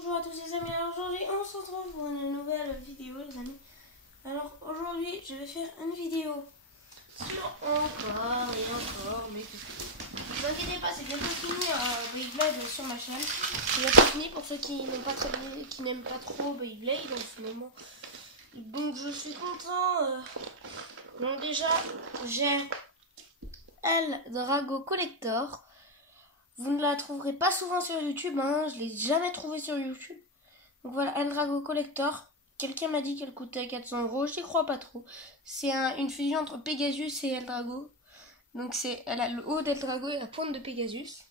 Bonjour à tous les amis, alors aujourd'hui on se retrouve pour une nouvelle vidéo les amis. Alors aujourd'hui je vais faire une vidéo sur encore et encore, mais ne vous inquiétez pas, c'est bientôt fini Beyblade sur ma chaîne. C'est bientôt fini pour ceux qui n'aiment pas trop Beyblade, donc finalement. Donc je suis content. Donc déjà j'ai El Drago Collector. Vous ne la trouverez pas souvent sur YouTube, hein. Je ne l'ai jamais trouvée sur YouTube. Donc voilà, El Drago Collector. Quelqu'un m'a dit qu'elle coûtait 400 €. Je n'y crois pas trop. C'est une fusion entre Pegasus et El Drago. Donc elle a le haut d'El Drago et la pointe de Pegasus.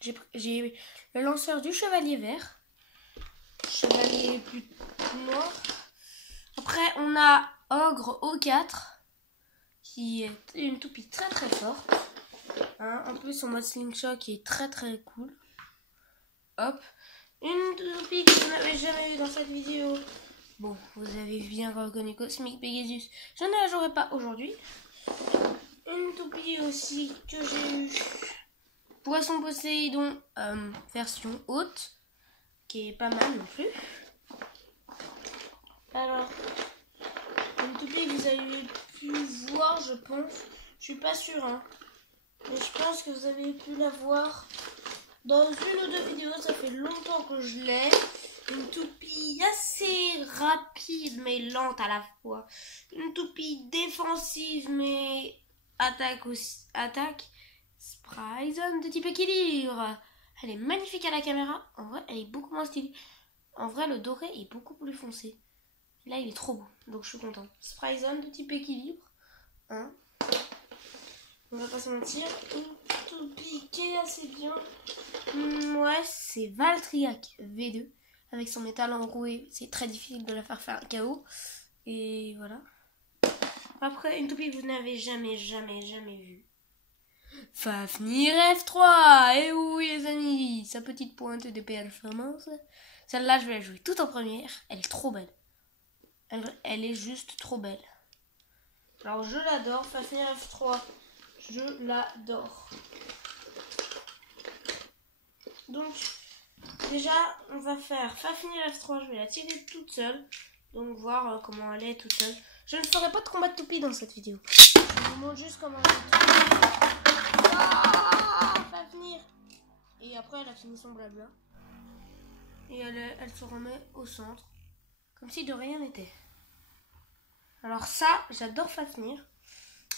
J'ai le lanceur du chevalier vert. Chevalier plus noir. Après, on a Ogre O4. Qui est une toupie très très forte. En plus, son mode slingshot qui est très très cool. Hop. Une toupie que vous n'avez jamais vue dans cette vidéo. Bon, vous avez bien reconnu Cosmic Pegasus. Je ne la jouerai pas aujourd'hui. Une toupie aussi que j'ai eue. Poisson Poséidon version haute. Qui est pas mal non plus. Alors, une toupie que vous avez pu voir, je pense. Je suis pas sûre, hein. Mais je pense que vous avez pu la voir dans une ou deux vidéos. Ça fait longtemps que je l'ai. Une toupie assez rapide mais lente à la fois. Une toupie défensive mais attaque aussi. Attaque. Spryzone de type équilibre. Elle est magnifique à la caméra. En vrai, elle est beaucoup moins stylée. En vrai, le doré est beaucoup plus foncé. Là, il est trop beau. Donc, je suis contente. Spryzone de type équilibre. Hein. On va pas se mentir. Une toupie qui est assez bien. Ouais, c'est Valtryek V2. Avec son métal enroué, c'est très difficile de la faire un KO. Et voilà. Après, une toupie que vous n'avez jamais vue. Fafnir F3. Et oui les amis, sa petite pointe de performance. Celle-là, je vais la jouer tout en première. Elle est trop belle. Elle est juste trop belle. Alors, je l'adore. Fafnir F3. Je l'adore. Donc, déjà, on va faire Fafnir F3. Je vais la tirer toute seule. Donc, voir comment elle est toute seule. Je ne ferai pas de combat de toupie dans cette vidéo. Je vous montre juste comment elle est. Fafnir. Et après, elle a fini son blabla. Et elle se remet au centre. Comme si de rien n'était. Alors ça, j'adore Fafnir.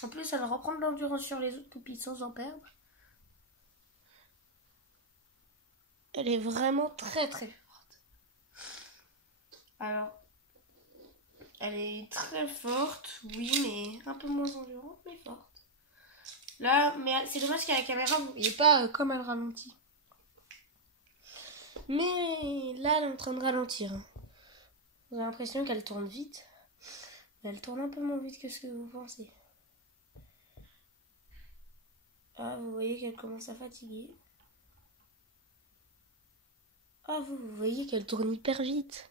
En plus, elle reprend de l'endurance sur les autres toupies sans en perdre. Elle est vraiment très très forte. Alors, elle est très forte, oui, mais un peu moins endurante, mais forte. Là, mais c'est dommage qu'à la caméra, vous ne voyez pas comme elle ralentit. Mais là, elle est en train de ralentir. J'ai l'impression qu'elle tourne vite. Mais elle tourne un peu moins vite que ce que vous pensez. Ah, vous voyez qu'elle commence à fatiguer. Ah, vous voyez qu'elle tourne hyper vite.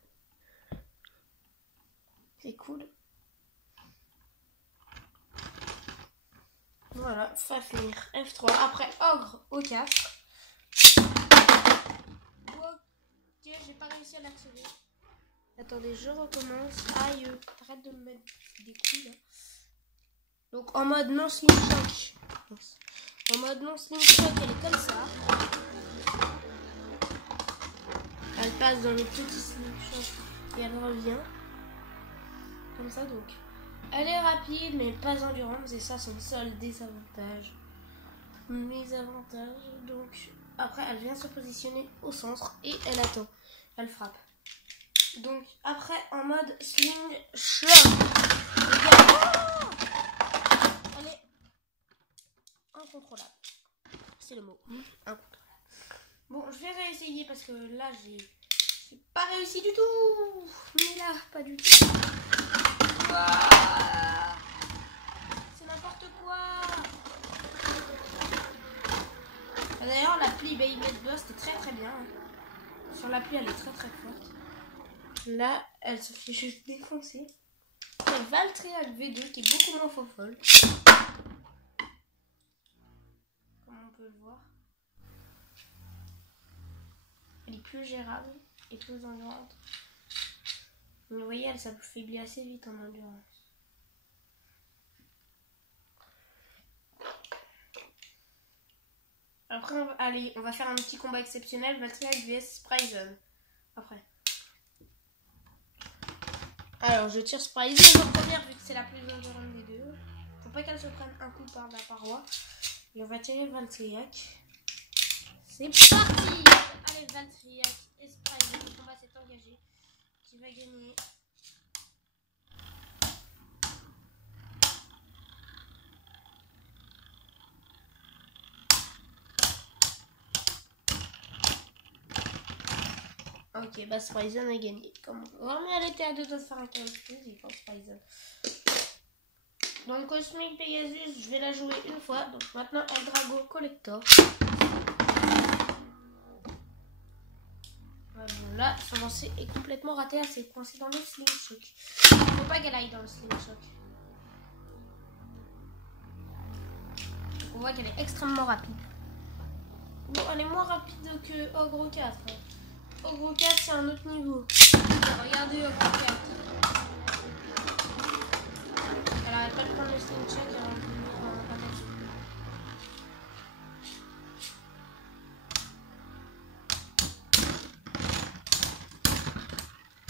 C'est cool. Voilà, Fafnir F3. Après, Ogre O4. Ok, j'ai pas réussi à l'activer. Attendez, je recommence. Aïe, arrête de me mettre des coups là. Donc en mode non slingshot. En mode non slingshot, elle est comme ça. Elle passe dans les petits slingshots et elle revient. Comme ça donc. Elle est rapide mais pas endurante. C'est ça son seul désavantage. Mes avantages. Donc après elle vient se positionner au centre et elle attend. Elle frappe. Donc après en mode slingshot. Elle est incontrôlable. C'est le mot. Incontrôlable. Bon, je vais réessayer parce que là j'ai pas réussi du tout. Mais là, pas du tout. C'est n'importe quoi. D'ailleurs, l'appli Beyblade Burst est très très bien. Sur l'appli, elle est très très forte. Là, elle se fait juste défoncer. C'est Valtryek V2 qui est beaucoup moins fofolle. Comme on peut le voir. Elle est plus gérable. et plus endurante. Mais vous voyez, elle s'affaiblit assez vite en endurance. Après, on va faire un petit combat exceptionnel, Valkyrie vs Spryzen. Après. Alors, je tire Spryzen en première vu que c'est la plus endurante des deux. Faut pas qu'elle se prenne un coup par la paroi. Et on va tirer Valkyrie. C'est parti! Allez, Valkyrie et Spryzen. Le combat s'est engagé. Qui va gagner? Ok, bah Spryzen a gagné. Comme vraiment, elle était à deux doigts de faire un chaos explosif, Spryzen. Donc Cosmic Pegasus, je vais la jouer une fois. Donc maintenant, Eldrago Collector. Voilà, son lancer est complètement raté. Elle s'est coincée dans le Slingshot. Faut pas qu'elle aille dans le Slingshot. On voit qu'elle est extrêmement rapide. Bon, elle est moins rapide que Ogre 4. Ogre 4, c'est un autre niveau. Regardez Ogre 4. Elle arrête pas de prendre le Slingshot et elle va venir attaquer.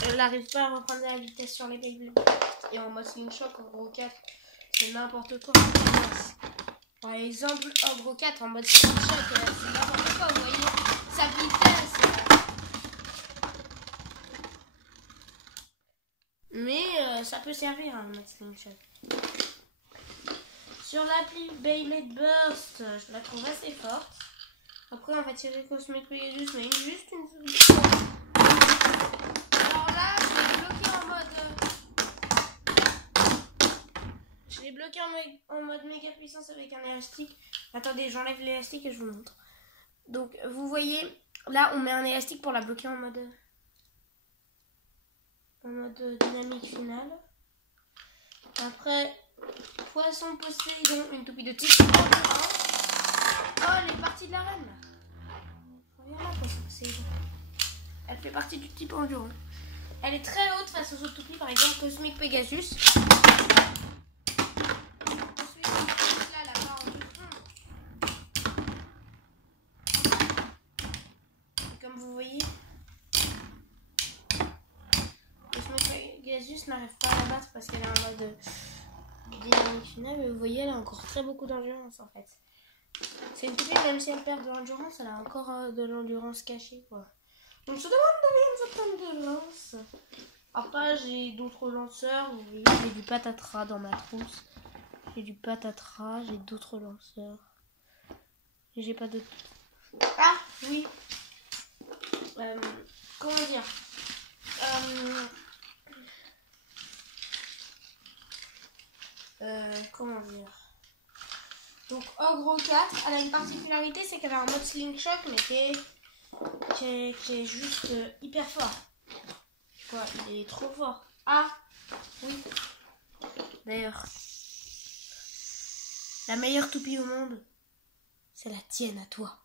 Elle n'arrive pas à reprendre la vitesse sur les Beyblades. Et en mode Slingshot, Ogre 4, c'est n'importe quoi. Par exemple, Ogre 4 en mode Slingshot, c'est n'importe quoi. Vous voyez sa vitesse. Mais ça peut servir un mode Slingshot. Sur l'appli Beyblade Burst, je la trouve assez forte. Après, on va tirer Cosmic Pegasus, mais juste une seconde. Alors là, je l'ai bloqué en mode. Je l'ai bloqué en mode méga puissance avec un élastique. Attendez, j'enlève l'élastique et je vous montre. Donc, vous voyez, là, on met un élastique pour la bloquer en mode dynamique finale. Après, Poisson Poséidon, une toupie de type endurance. Oh, elle est partie de l'arène là. Reviens là, Poisson Poséidon. Elle fait partie du type endurance. Elle est très haute face aux autres toupies, par exemple Cosmic Pegasus. Là, la barre en et comme vous voyez, Cosmic Pegasus n'arrive pas à la battre parce qu'elle est en mode dynamique finale. Mais vous voyez, elle a encore très beaucoup d'endurance en fait. C'est une toupie, même si elle perd de l'endurance, elle a encore de l'endurance cachée quoi. Donc je demande d'où vient cette endurance. Après j'ai d'autres lanceurs, vous voyez, j'ai du patatras dans ma trousse. J'ai du patatras, j'ai d'autres lanceurs. Et j'ai pas d'autres. Ah oui. Comment dire, comment dire. Donc Ogre 4, elle a une particularité, c'est qu'elle a un mode Slingshot, mais qui est juste hyper fort. Quoi, il est trop fort. Ah, oui. D'ailleurs, la meilleure toupie au monde, c'est la tienne à toi.